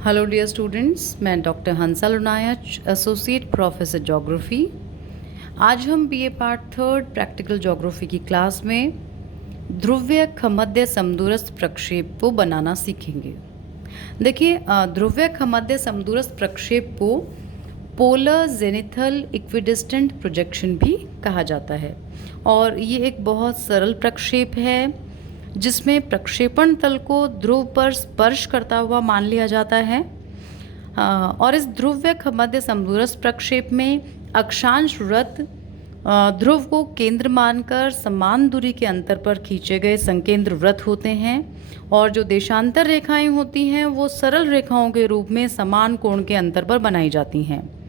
Hello dear students, मैं doctor हंसा लुनाया, associate professor geography. आज हम BA part third practical geography की क्लास में ध्रुवीय खमध्य समदूरस्थ प्रक्षेप को बनाना सीखेंगे। देखिए, ध्रुवीय खमध्य समदूरस्थ प्रक्षेप को पोलर जेनिथल इक्विडिस्टेंट प्रोजेक्शन भी कहा जाता है और ये एक बहुत सरल प्रक्षेप है जिसमें प्रक्षेपण तल को ध्रुव पर स्पर्श करता हुआ मान लिया जाता है। और इस ध्रुवीय खमध्य समदूरस्थ प्रक्षेप में अक्षांश वृत्त ध्रुव को केंद्र मानकर समान दूरी के अंतर पर खींचे गए संकेंद्र वृत्त होते हैं और जो देशांतर रेखाएं होती हैं वो सरल रेखाओं के रूप में समान कोण के अंतर पर बनाई जाती हैं।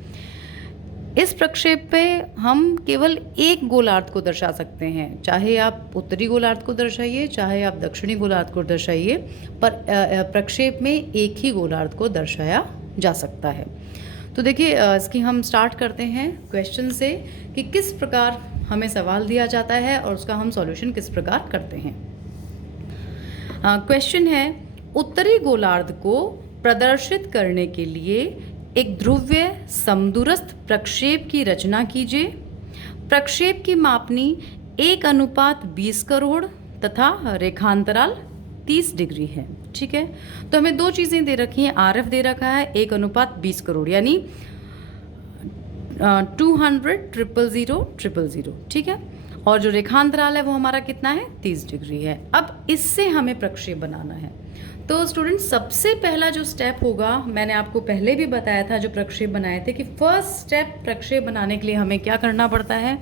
इस प्रक्षेप पे हम केवल एक गोलार्ध को दर्शा सकते हैं, चाहे आप उत्तरी गोलार्ध को दर्शाइए चाहे आप दक्षिणी गोलार्ध को दर्शाइए, पर प्रक्षेप में एक ही गोलार्ध को दर्शाया जा सकता है। तो देखिए, इसकी हम स्टार्ट करते हैं क्वेश्चन से कि किस प्रकार हमें सवाल दिया जाता है और उसका हम सॉल्यूशन किस प्रकार करते हैं। क्वेश्चन है, उत्तरी गोलार्ध को प्रदर्शित करने के लिए एक ध्रुवीय समदूरस्थ प्रक्षेप की रचना कीजिए। प्रक्षेप की मापनी 1:20 करोड़ तथा रेखांतराल 30 डिग्री है। ठीक है, तो हमें दो चीज़ें दे रखी हैं। आरएफ दे रखा है 1:20 करोड़ यानी 200,000,000,000। ठीक है, और जो रेखांतराल है वो हमारा कितना है, 30 डिग्री है। अब इससे हमें प्रक्षेप बनाना है। तो स्टूडेंट, सबसे पहला जो स्टेप होगा, मैंने आपको पहले भी बताया था जो प्रक्षेप बनाए थे, कि फर्स्ट स्टेप प्रक्षेप बनाने के लिए हमें क्या करना पड़ता है,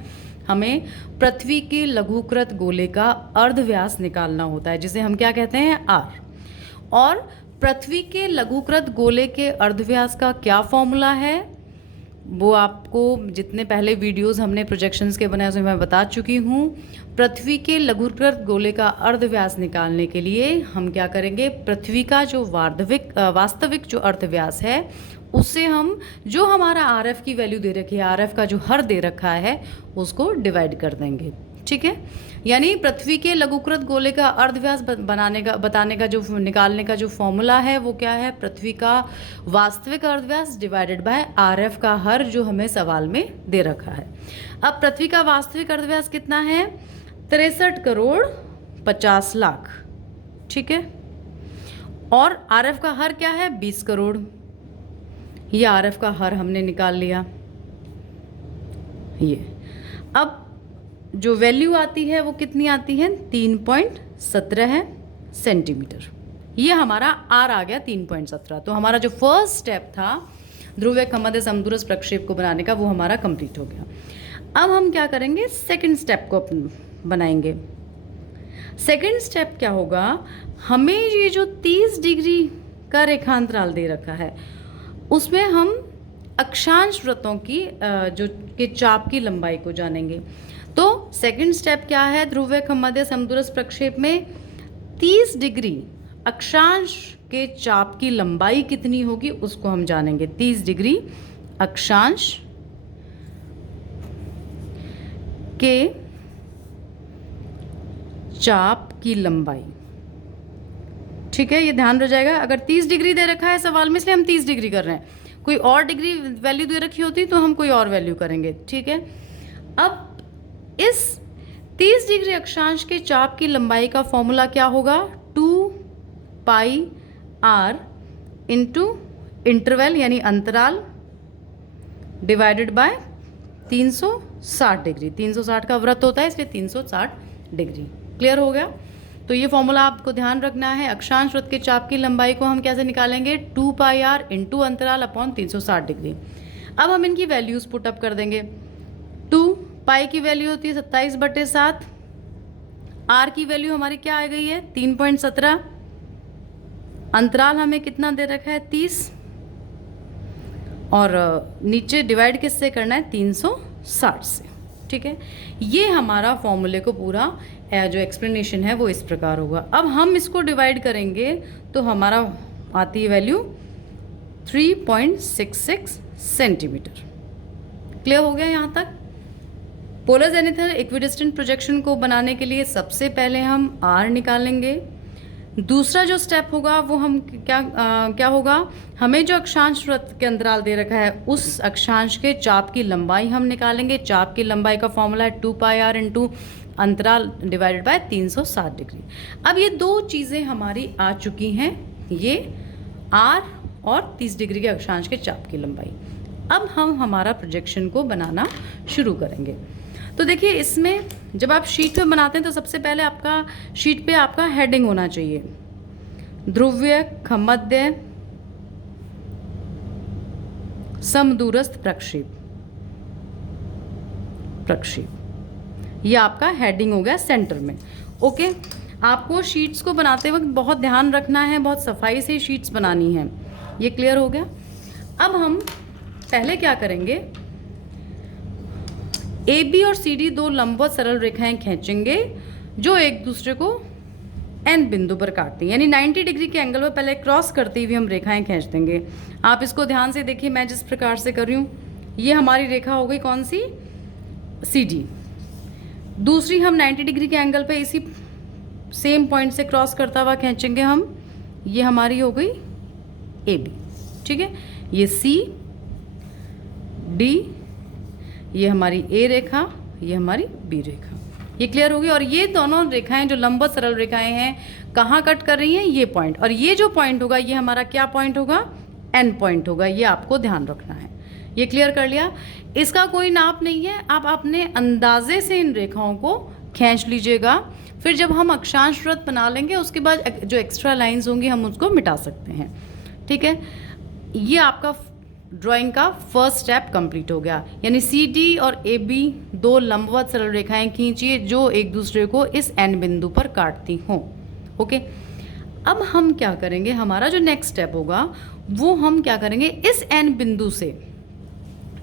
हमें पृथ्वी के लघुकृत गोले का अर्धव्यास निकालना होता है, जिसे हम क्या कहते हैं, आर। और पृथ्वी के लघुकृत गोले के अर्धव्यास का क्या फॉर्मूला है वो आपको जितने पहले वीडियोस हमने प्रोजेक्शंस के बनाए उसमें मैं बता चुकी हूँ। पृथ्वी के लघुकृत गोले का अर्धव्यास निकालने के लिए हम क्या करेंगे, पृथ्वी का जो वास्तविक जो अर्धव्यास है उससे हम जो हमारा आरएफ की वैल्यू दे रखी है, आरएफ का जो हर दे रखा है, उसको डिवाइड कर देंगे। ठीक है, यानी पृथ्वी के लघुकृत गोले का अर्धव्यास बताने का जो निकालने का जो फॉर्मूला है वो क्या है, पृथ्वी का वास्तविक अर्धव्यास डिवाइडेड बाय आरएफ का हर, जो हमें सवाल में दे रखा है। अब पृथ्वी का वास्तविक अर्धव्यास कितना है, 63,50,00,000। ठीक है, और आरएफ का हर क्या है, 20 करोड़। ये आरएफ का हर हमने निकाल लिया। ये अब जो वैल्यू आती है वो कितनी आती है, 3.17 सेंटीमीटर। ये हमारा आर आ गया 3.17। तो हमारा जो फर्स्ट स्टेप था ध्रुवीय खमध्य समदूरस्थ प्रक्षेप को बनाने का, वो हमारा कंप्लीट हो गया। अब हम क्या करेंगे, सेकंड स्टेप को बनाएंगे। सेकंड स्टेप क्या होगा, हमें ये जो 30 डिग्री का रेखांतराल दे रखा है उसमें हम अक्षांश वृत्तों की जो के चाप की लंबाई को जानेंगे। तो सेकंड स्टेप क्या है, ध्रुवीय खमध्य समदूरस्थ प्रक्षेप में 30 डिग्री अक्षांश के चाप की लंबाई कितनी होगी उसको हम जानेंगे। 30 डिग्री अक्षांश के चाप की लंबाई। ठीक है, ये ध्यान रह जाएगा। अगर 30 डिग्री दे रखा है सवाल में, इसलिए हम 30 डिग्री कर रहे हैं। कोई और डिग्री वैल्यू दे रखी होती तो हम कोई और वैल्यू करेंगे। ठीक है, अब इस 30 डिग्री अक्षांश के चाप की लंबाई का फॉर्मूला क्या होगा, 2πr इंटू इंटरवल यानी अंतराल डिवाइडेड बाय 360 डिग्री। 360 का वृत्त होता है इसलिए 360 डिग्री। क्लियर हो गया। तो ये फॉर्मूला आपको ध्यान रखना है। अक्षांश वृत्त के चाप की लंबाई को हम कैसे निकालेंगे, 2πr इंटू अंतराल अपॉन 360 डिग्री। अब हम इनकी वैल्यूज पुट अप कर देंगे। 2 पाई की वैल्यू होती है 27/7, आर की वैल्यू हमारी क्या आ गई है, 3.17, अंतराल हमें कितना दे रखा है, 30, और नीचे डिवाइड किससे करना है, 360 से। ठीक है, ये हमारा फॉर्मूले को पूरा जो एक्सप्लेनेशन है वो इस प्रकार होगा। अब हम इसको डिवाइड करेंगे तो हमारा आती है वैल्यू 3.66 सेंटीमीटर। क्लियर हो गया यहाँ तक। पोलर जेनिथल इक्विडिस्टेंट प्रोजेक्शन को बनाने के लिए सबसे पहले हम आर निकालेंगे। दूसरा जो स्टेप होगा वो हम क्या होगा, हमें जो अक्षांश वृत्त के अंतराल दे रखा है उस अक्षांश के चाप की लंबाई हम निकालेंगे। चाप की लंबाई का फॉर्मूला है 2πr इंटू अंतराल डिवाइडेड बाय 360 डिग्री। अब ये दो चीज़ें हमारी आ चुकी हैं, ये r और 30 डिग्री के अक्षांश के चाप की लंबाई। अब हम हमारा प्रोजेक्शन को बनाना शुरू करेंगे। तो देखिए इसमें जब आप शीट पे बनाते हैं तो सबसे पहले आपका शीट पे आपका हेडिंग होना चाहिए, ध्रुवीय खमद्य समदूरस्थ प्रक्षेप, ये आपका हेडिंग हो गया सेंटर में। ओके, आपको शीट्स को बनाते वक्त बहुत ध्यान रखना है, बहुत सफाई से शीट्स बनानी है। ये क्लियर हो गया। अब हम पहले क्या करेंगे, ए बी और सी डी दो लंबवत सरल रेखाएं खींचेंगे जो एक दूसरे को एन बिंदु पर काटती हैं, यानी 90 डिग्री के एंगल पर पहले क्रॉस करती हुई हम रेखाएं खींच देंगे। आप इसको ध्यान से देखिए, मैं जिस प्रकार से कर रही हूँ, ये हमारी रेखा हो गई कौन सी, सी डी। दूसरी हम 90 डिग्री के एंगल पे इसी सेम पॉइंट से क्रॉस करता हुआ खींचेंगे हम, ये हमारी हो गई ए बी। ठीक है, ये सी डी, ये हमारी ए रेखा, ये हमारी बी रेखा। ये क्लियर होगी। और ये दोनों रेखाएं जो लंबवत सरल रेखाएं हैं कहाँ कट कर रही हैं, ये पॉइंट। और ये जो पॉइंट होगा ये हमारा क्या पॉइंट होगा, एन पॉइंट होगा। ये आपको ध्यान रखना है। ये क्लियर कर लिया। इसका कोई नाप नहीं है, आप अपने अंदाजे से इन रेखाओं को खींच लीजिएगा। फिर जब हम अक्षांश वृत्त बना लेंगे उसके बाद जो एक्स्ट्रा लाइंस होंगी हम उसको मिटा सकते हैं। ठीक है, ये आपका ड्राइंग का फर्स्ट स्टेप कंप्लीट हो गया। यानी सी डी और ए बी दो लंबवत सरल रेखाएं खींचिए जो एक दूसरे को इस एन बिंदु पर काटती हों। ओके, अब हम क्या करेंगे, हमारा जो नेक्स्ट स्टेप होगा वो हम क्या करेंगे, इस एन बिंदु से,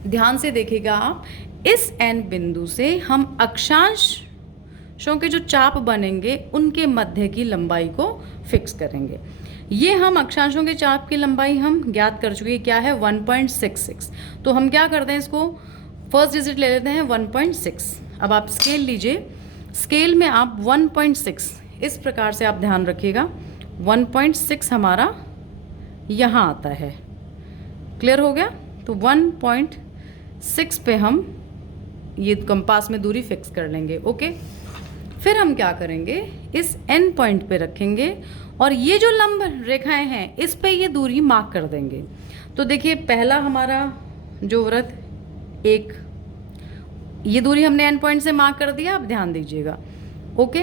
ध्यान से देखिएगा आप, इस एन बिंदु से हम अक्षांशों के जो चाप बनेंगे उनके मध्य की लंबाई को फिक्स करेंगे। ये हम अक्षांशों के चाप की लंबाई हम ज्ञात कर चुके हैं, क्या है 1.66। तो हम क्या करते हैं, इसको फर्स्ट डिजिट ले लेते हैं 1.6। अब आप स्केल लीजिए, स्केल में आप 1.6 इस प्रकार से आप ध्यान रखिएगा, 1.6 हमारा यहाँ आता है। क्लियर हो गया। तो 1.6 पे हम ये कंपास में दूरी फिक्स कर लेंगे। ओके, फिर हम क्या करेंगे, इस एन पॉइंट पे रखेंगे और ये जो लंब रेखाएं हैं इस पे ये दूरी मार्क कर देंगे। तो देखिए पहला हमारा जो वृत्त एक, ये दूरी हमने एन पॉइंट से मार्क कर दिया, आप ध्यान दीजिएगा। ओके,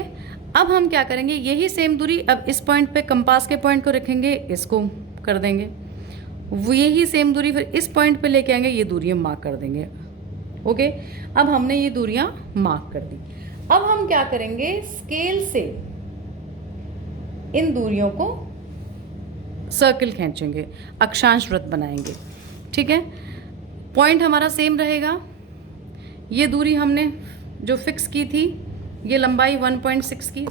अब हम क्या करेंगे, यही सेम दूरी अब इस पॉइंट पे कंपास के पॉइंट को रखेंगे, इसको कर देंगे। वो यही सेम दूरी फिर इस पॉइंट पे लेके आएंगे, ये दूरी हम मार्क कर देंगे। ओके, अब हमने ये दूरियां मार्क कर दी। अब हम क्या करेंगे, स्केल से इन दूरियों को सर्किल खींचेंगे, अक्षांश वृत्त बनाएंगे। ठीक है, पॉइंट हमारा सेम रहेगा। ये दूरी हमने जो फिक्स की थी, ये लंबाई 1.6 की,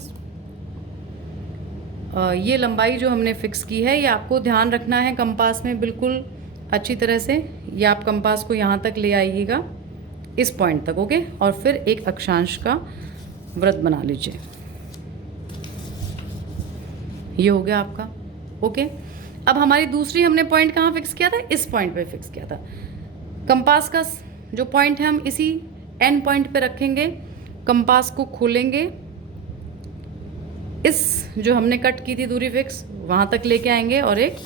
ये लंबाई जो हमने फिक्स की है, ये आपको ध्यान रखना है कंपास में बिल्कुल अच्छी तरह से। ये आप कंपास को यहाँ तक ले आइएगा, इस पॉइंट तक। ओके, और फिर एक अक्षांश का वृत्त बना लीजिए। ये हो गया आपका। ओके, अब हमारी दूसरी हमने पॉइंट कहाँ फिक्स किया था, इस पॉइंट पे फिक्स किया था। कंपास का जो पॉइंट है हम इसी एन पॉइंट पे रखेंगे, कंपास को खोलेंगे, इस जो हमने कट की थी दूरी फिक्स वहाँ तक लेके आएंगे और एक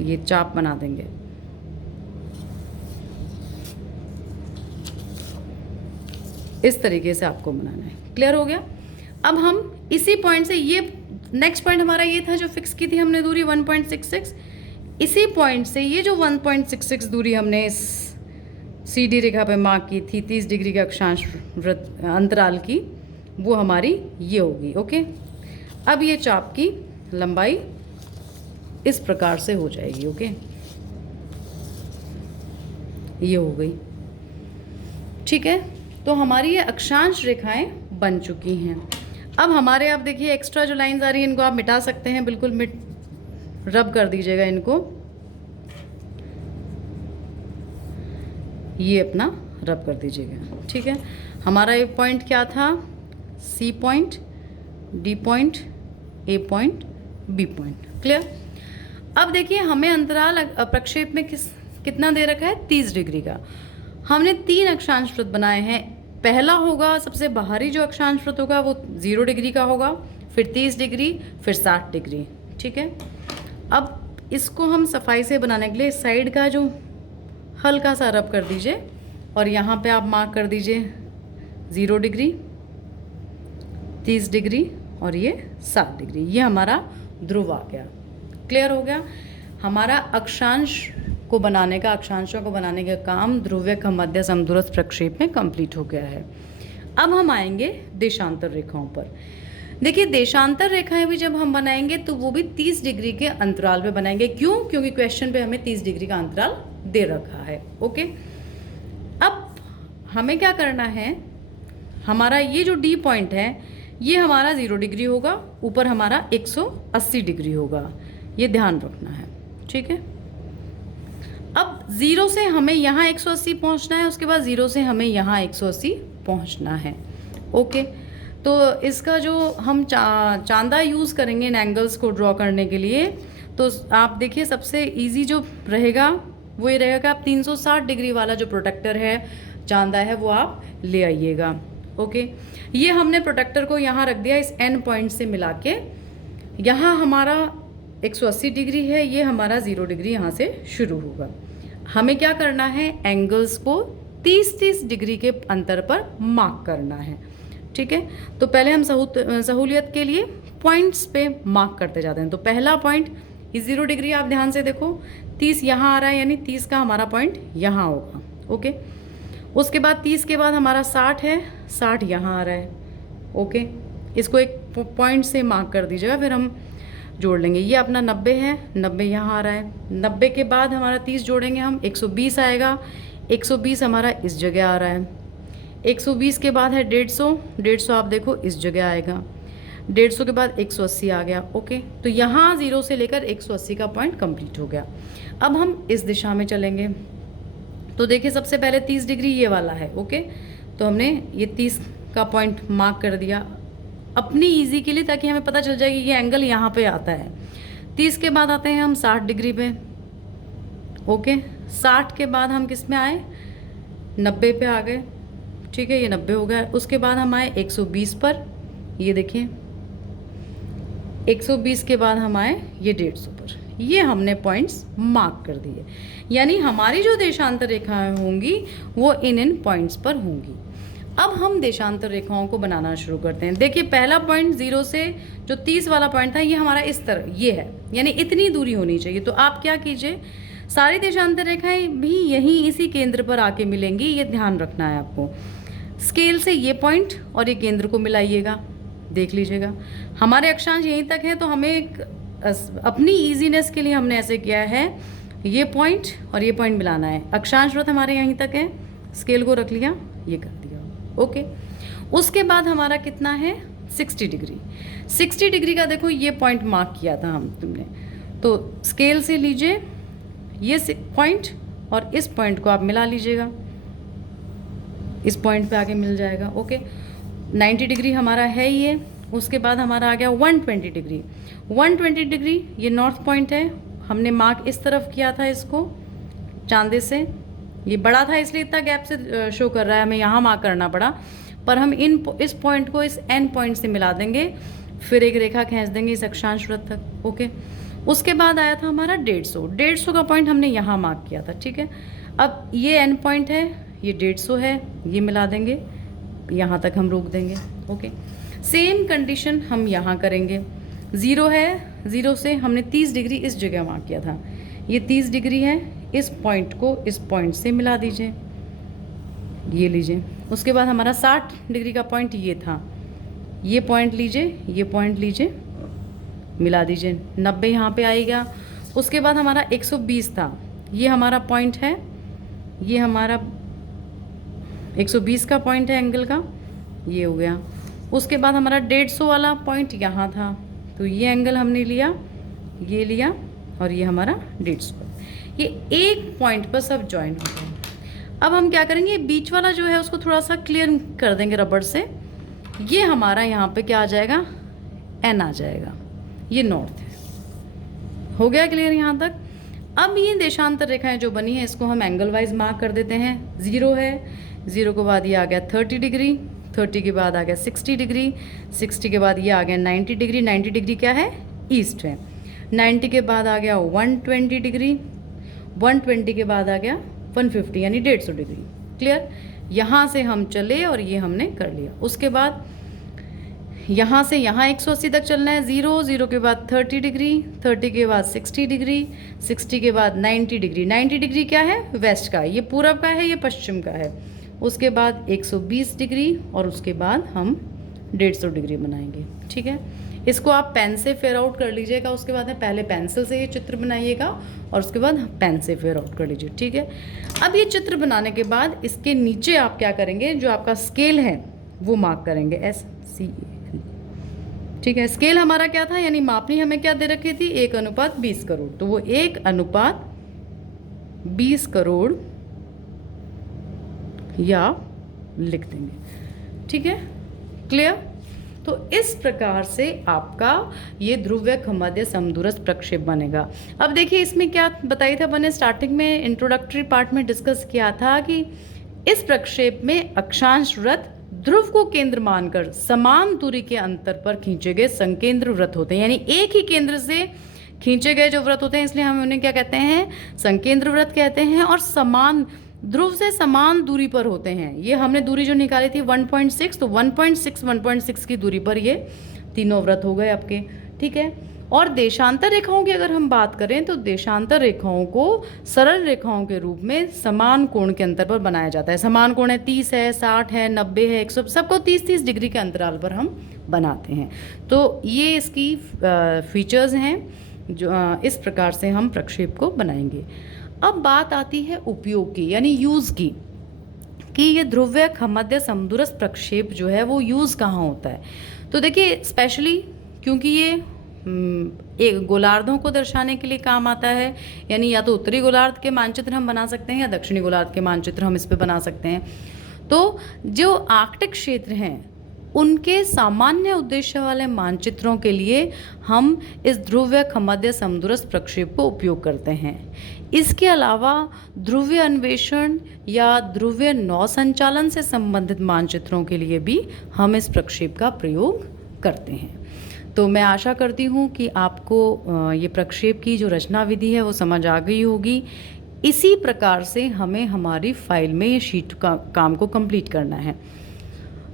ये चाप बना देंगे। इस तरीके से आपको बनाना है। क्लियर हो गया। अब हम इसी पॉइंट से, ये नेक्स्ट पॉइंट हमारा ये था जो फिक्स की थी हमने दूरी 1.66, इसी पॉइंट से ये जो 1.66 दूरी हमने इस सी डी रेखा पे मार्क की थी 30 डिग्री के अक्षांश वृत्त अंतराल की, वो हमारी ये होगी। ओके, अब ये चाप की लंबाई इस प्रकार से हो जाएगी। ओके, ये हो गई। ठीक है, तो हमारी ये अक्षांश रेखाएं बन चुकी हैं। अब हमारे, आप देखिए एक्स्ट्रा जो लाइंस आ रही हैं इनको आप मिटा सकते हैं, बिल्कुल रब कर दीजिएगा इनको, ये अपना रब कर दीजिएगा। ठीक है, हमारा ये पॉइंट क्या था, सी पॉइंट, डी पॉइंट, ए पॉइंट, बी पॉइंट। क्लियर? अब देखिए हमें अंतराल प्रक्षेप में कितना दे रखा है, 30 डिग्री का। हमने 3 अक्षांश वृत्त बनाए हैं। पहला होगा, सबसे बाहरी जो अक्षांश वृत्त होगा वो 0 डिग्री का होगा, फिर 30 डिग्री, फिर 60 डिग्री। ठीक है, अब इसको हम सफाई से बनाने के लिए साइड का जो हल्का सा रब कर दीजिए और यहाँ पे आप मार्क कर दीजिए 0 डिग्री, 30 डिग्री और ये 60 डिग्री। ये हमारा ध्रुव आ गया। क्लियर हो गया? हमारा अक्षांशों को बनाने का काम ध्रुवीय मध्य समदूरस्थ प्रक्षेप में कंप्लीट हो गया है। अब हम आएंगे देशांतर रेखाओं पर। देखिए देशांतर रेखाएं भी जब हम बनाएंगे तो वो भी 30 डिग्री के अंतराल पे बनाएंगे। क्यों? क्योंकि क्वेश्चन पे हमें 30 डिग्री का अंतराल दे रखा है। ओके, अब हमें क्या करना है, हमारा ये जो डी पॉइंट है ये हमारा 0 डिग्री होगा, ऊपर हमारा 180 डिग्री होगा, ये ध्यान रखना है। ठीक है, अब 0 से हमें यहाँ 180 पहुँचना है, उसके बाद 0 से हमें यहाँ 180 पहुँचना है। ओके, तो इसका जो हम चांदा यूज़ करेंगे इन एंगल्स को ड्रॉ करने के लिए, तो आप देखिए सबसे इजी जो रहेगा वो ये रहेगा, आप 360 डिग्री वाला जो प्रोटेक्टर है चांदा है वो आप ले आइएगा। ओके, ये हमने प्रोटेक्टर को यहाँ रख दिया इस एन पॉइंट से मिला के। यहाँ हमारा 180 डिग्री है, ये हमारा 0 डिग्री यहाँ से शुरू होगा। हमें क्या करना है, एंगल्स को 30-30 डिग्री के अंतर पर मार्क करना है। ठीक है, तो पहले हम सहूलियत के लिए पॉइंट्स पे मार्क करते जाते हैं। तो पहला पॉइंट ये 0 डिग्री, आप ध्यान से देखो 30 यहाँ आ रहा है, यानी 30 का हमारा पॉइंट यहाँ होगा। ओके, उसके बाद 30 के बाद हमारा 60 है, 60 यहाँ आ रहा है। ओके, इसको एक पॉइंट से मार्क कर दीजिएगा, फिर हम जोड़ लेंगे। ये अपना 90 है, 90 यहाँ आ रहा है। 90 के बाद हमारा 30 जोड़ेंगे हम, 120 आएगा। 120 हमारा इस जगह आ रहा है। 120 के बाद है 150, 150 आप देखो इस जगह आएगा। 150 के बाद 180 आ गया। ओके, तो यहाँ 0 से लेकर 180 का पॉइंट कंप्लीट हो गया। अब हम इस दिशा में चलेंगे। तो देखिए सबसे पहले 30 डिग्री ये वाला है। ओके, तो हमने ये 30 का पॉइंट मार्क कर दिया अपनी इजी के लिए, ताकि हमें पता चल जाए कि ये एंगल यहाँ पे आता है। 30 के बाद आते हैं हम 60 डिग्री पे। ओके, 60 के बाद हम किस में आए, 90 पे आ गए। ठीक है, ये 90 हो गया। उसके बाद हम आए 120 पर, ये देखिए 120 के बाद हम आए ये 150 पर। ये हमने पॉइंट्स मार्क कर दिए, यानी हमारी जो देशांतर रेखाएं होंगी वो इन पॉइंट्स पर होंगी। अब हम देशांतर रेखाओं को बनाना शुरू करते हैं। देखिए पहला पॉइंट 0 से जो 30 वाला पॉइंट था ये हमारा इस तरह ये है, यानी इतनी दूरी होनी चाहिए। तो आप क्या कीजिए, सारी देशांतर रेखाएं भी यहीं इसी केंद्र पर आके मिलेंगी, ये ध्यान रखना है आपको। स्केल से ये पॉइंट और ये केंद्र को मिलाइएगा, देख लीजिएगा हमारे अक्षांश यहीं तक है। तो हमें अपनी ईजीनेस के लिए हमने ऐसे किया है, ये पॉइंट और ये पॉइंट मिलाना है। अक्षांश वृत्त हमारे यहीं तक है, स्केल को रख लिया, ये कर दिया। ओके, उसके बाद हमारा कितना है 60 डिग्री। 60 डिग्री का देखो ये पॉइंट मार्क किया था तुमने, तो स्केल से लीजिए ये पॉइंट और इस पॉइंट को आप मिला लीजिएगा, इस पॉइंट पे आके मिल जाएगा। ओके, 90 डिग्री हमारा है ये। उसके बाद हमारा आ गया 120 डिग्री। 120 डिग्री ये नॉर्थ पॉइंट है, हमने मार्क इस तरफ किया था इसको चांदे से। ये बड़ा था इसलिए इतना गैप से शो कर रहा है, हमें यहाँ मार्क करना पड़ा, पर हम इस पॉइंट को इस एन पॉइंट से मिला देंगे, फिर एक रेखा खींच देंगे इस अक्षांश वृत्त तक। ओके, उसके बाद आया था हमारा 150 का पॉइंट हमने यहाँ मार्क किया था। ठीक है, अब ये एन पॉइंट है, ये 150 है, ये मिला देंगे, यहाँ तक हम रोक देंगे। ओके, सेम कंडीशन हम यहाँ करेंगे। 0 है, 0 से हमने 30 डिग्री इस जगह मार्क किया था, ये 30 डिग्री है, इस पॉइंट को इस पॉइंट से मिला दीजिए, ये लीजिए। उसके बाद हमारा 60 डिग्री का पॉइंट ये था, ये पॉइंट लीजिए, ये पॉइंट लीजिए, मिला दीजिए, 90 यहाँ पे आएगा। उसके बाद हमारा 120 था, ये हमारा पॉइंट है, ये हमारा 120 का पॉइंट है एंगल का, ये हो गया। उसके बाद हमारा 150 वाला पॉइंट यहाँ था, तो ये एंगल हमने लिया, ये लिया और ये हमारा 150। ये एक पॉइंट पर सब ज्वाइन हो गए। अब हम क्या करेंगे, बीच वाला जो है उसको थोड़ा सा क्लियर कर देंगे रबड़ से। ये हमारा यहाँ पे क्या आ जाएगा, एन आ जाएगा। ये नॉर्थ है। हो गया क्लियर यहाँ तक? अब ये देशांतर रेखाएं जो बनी है इसको हम एंगल वाइज मार्क कर देते हैं। 0 है, 0 के बाद ये आ गया 30 डिग्री, 30 के बाद आ गया 60 डिग्री, 60 के बाद ये आ गया 90 डिग्री। 90 डिग्री क्या है? ईस्ट है। 90 के बाद आ गया 120 डिग्री, 120 के बाद आ गया 150 यानी 150 डिग्री। क्लियर? यहाँ से हम चले और ये हमने कर लिया। उसके बाद यहाँ से यहाँ 180 तक चलना है। 0, 0 के बाद 30 डिग्री, 30 के बाद 60 डिग्री, 60 के बाद 90 डिग्री। 90 डिग्री क्या है? वेस्ट का, ये पूरब का है, ये पश्चिम का है। उसके बाद 120 डिग्री और उसके बाद हम 150 डिग्री बनाएंगे। ठीक है, इसको आप पेन से फेयर आउट कर लीजिएगा। उसके बाद में पहले पेंसिल से ये चित्र बनाइएगा और उसके बाद पेन से फेयर आउट कर लीजिए। ठीक है, अब ये चित्र बनाने के बाद इसके नीचे आप क्या करेंगे, जो आपका स्केल है वो मार्क करेंगे, SCA। ठीक है, स्केल हमारा क्या था, यानी मापनी हमें क्या दे रखी थी, 1:20 करोड़। तो वो 1:20 करोड़ या लिख देंगे। ठीक है, क्लियर? तो इस प्रकार से आपका ये ध्रुवीय मध्य समदूरस्थ प्रक्षेप बनेगा। अब देखिए इसमें क्या बताई था मैंने स्टार्टिंग में इंट्रोडक्टरी पार्ट में डिस्कस किया था कि इस प्रक्षेप में अक्षांश वृत्त ध्रुव को केंद्र मानकर समान दूरी के अंतर पर खींचे गए संकेंद्र वृत्त होते हैं, यानी एक ही केंद्र से खींचे गए जो वृत्त होते हैं, इसलिए हम उन्हें क्या कहते हैं, संकेंद्र वृत्त कहते हैं। और समान ध्रुव से समान दूरी पर होते हैं। ये हमने दूरी जो निकाली थी 1.6, तो 1.6 की दूरी पर ये तीनों वृत्त हो गए आपके। ठीक है, और देशांतर रेखाओं की अगर हम बात करें तो देशांतर रेखाओं को सरल रेखाओं के रूप में समान कोण के अंतर पर बनाया जाता है। समान कोण है 30 है, 60 है, 90 है, 100, सबको 30-30 डिग्री के अंतराल पर हम बनाते हैं। तो ये इसकी फीचर्स हैं जो इस प्रकार से हम प्रक्षेप को बनाएंगे। अब बात आती है उपयोग की, यानी यूज़ की, कि ये ध्रुवीय मध्य समदूरस्थ प्रक्षेप जो है वो यूज़ कहाँ होता है। तो देखिए स्पेशली क्योंकि ये एक गोलार्धों को दर्शाने के लिए काम आता है, यानी या तो उत्तरी गोलार्ध के मानचित्र हम बना सकते हैं या दक्षिणी गोलार्ध के मानचित्र हम इस पे बना सकते हैं। तो जो आर्कटिक क्षेत्र हैं उनके सामान्य उद्देश्य वाले मानचित्रों के लिए हम इस ध्रुवीय मध्य समदूरस्थ प्रक्षेप को उपयोग करते हैं। इसके अलावा ध्रुवीय अन्वेषण या ध्रुवीय नौ संचालन से संबंधित मानचित्रों के लिए भी हम इस प्रक्षेप का प्रयोग करते हैं। तो मैं आशा करती हूँ कि आपको ये प्रक्षेप की जो रचना विधि है वो समझ आ गई होगी। इसी प्रकार से हमें हमारी फाइल में ये शीट का काम को कंप्लीट करना है।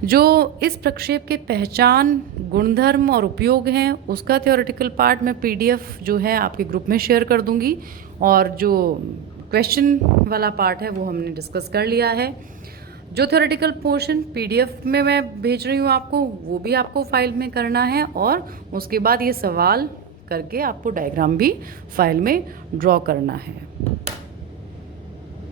जो इस प्रक्षेप के पहचान, गुणधर्म और उपयोग हैं उसका थ्योरेटिकल पार्ट मैं PDF जो है आपके ग्रुप में शेयर कर दूंगी, और जो क्वेश्चन वाला पार्ट है वो हमने डिस्कस कर लिया है। जो थ्योरेटिकल पोर्शन PDF में मैं भेज रही हूँ आपको, वो भी आपको फाइल में करना है, और उसके बाद ये सवाल करके आपको डायग्राम भी फाइल में ड्रॉ करना है।